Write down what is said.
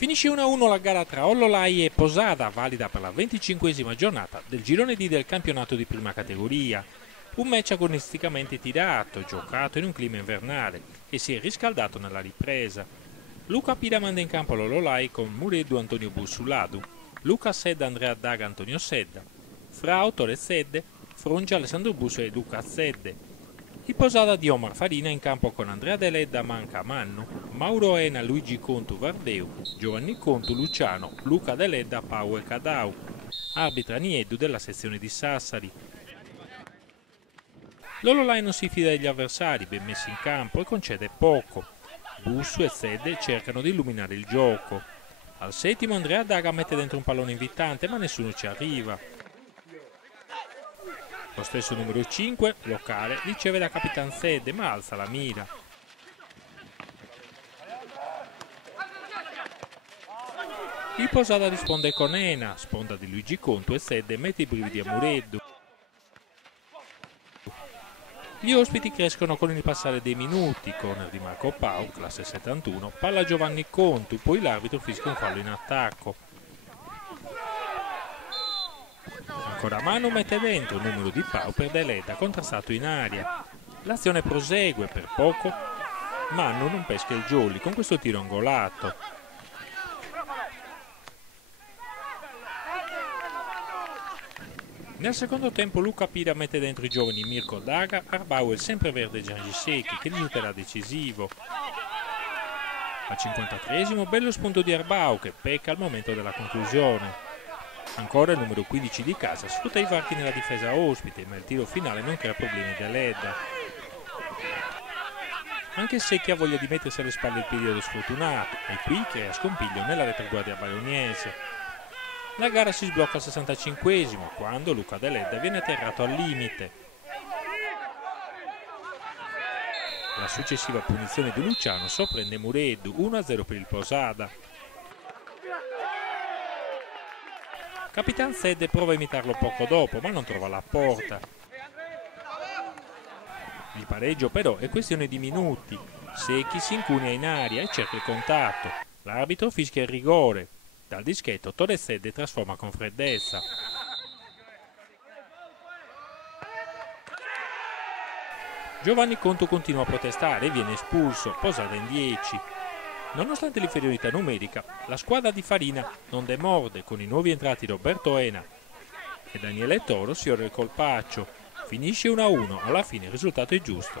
Finisce 1-1 la gara tra Ollolai e Posada, valida per la 25esima giornata del girone D del campionato di prima categoria. Un match agonisticamente tirato, giocato in un clima invernale e si è riscaldato nella ripresa. Luca Pira manda in campo l'Ollolai con Mureddu Antonio Bussuladu, Luca Sedda Andrea Daga Antonio Sedda, Frau Tore Sedde, Frongia Alessandro Busso e Luca Sedde. Il Posada di Omar Farina in campo con Andrea Deledda Manca Mannu, Mauro Ena Luigi Contu Vardeu, Giovanni Contu Luciano, Luca Deledda Pau e Cadau. Arbitra Nieddu della sezione di Sassari. L'Ollolai non si fida degli avversari, ben messi in campo, e concede poco. Bussu e Sedde cercano di illuminare il gioco. Al settimo Andrea Daga mette dentro un pallone invitante, ma nessuno ci arriva. Lo stesso numero 5, locale, riceve da Capitan Sedde, ma alza la mira. Il Posada risponde con Ena, sponda di Luigi Contu, e Sedde mette i brividi a Mureddu. Gli ospiti crescono con il passare dei minuti, corner di Marco Pau, classe 71, palla Giovanni Contu, poi l'arbitro fischia un fallo in attacco. Ancora Manu mette dentro il numero di Pau per Deledda, contrastato in aria. L'azione prosegue per poco. Manu non pesca il jolly con questo tiro angolato. Nel secondo tempo Luca Pira mette dentro i giovani Mirko Daga, Arbau e il sempreverde Giangi Secchi che risulterà decisivo. Al 53esimo bello spunto di Arbau che pecca al momento della conclusione. Ancora il numero 15 di casa sfrutta i varchi nella difesa ospite, ma il tiro finale non crea problemi da Ledda. Anche Secchi ha voglia di mettersi alle spalle il periodo sfortunato e qui crea scompiglio nella retroguardia baioniese. La gara si sblocca al 65esimo quando Luca Deledda viene atterrato al limite. La successiva punizione di Luciano sorprende Mureddu, 1-0 per il Posada. Capitan Sedde prova a imitarlo poco dopo, ma non trova la porta. Il pareggio però è questione di minuti. Secchi si incunia in aria e cerca il contatto. L'arbitro fischia il rigore. Dal dischetto Tore Sedde trasforma con freddezza. Giovanni Contu continua a protestare e viene espulso, Posada in 10. Nonostante l'inferiorità numerica, la squadra di Farina non demorde con i nuovi entrati Roberto Ena e Daniele Toro sfiora il colpaccio. Finisce 1-1, alla fine il risultato è giusto.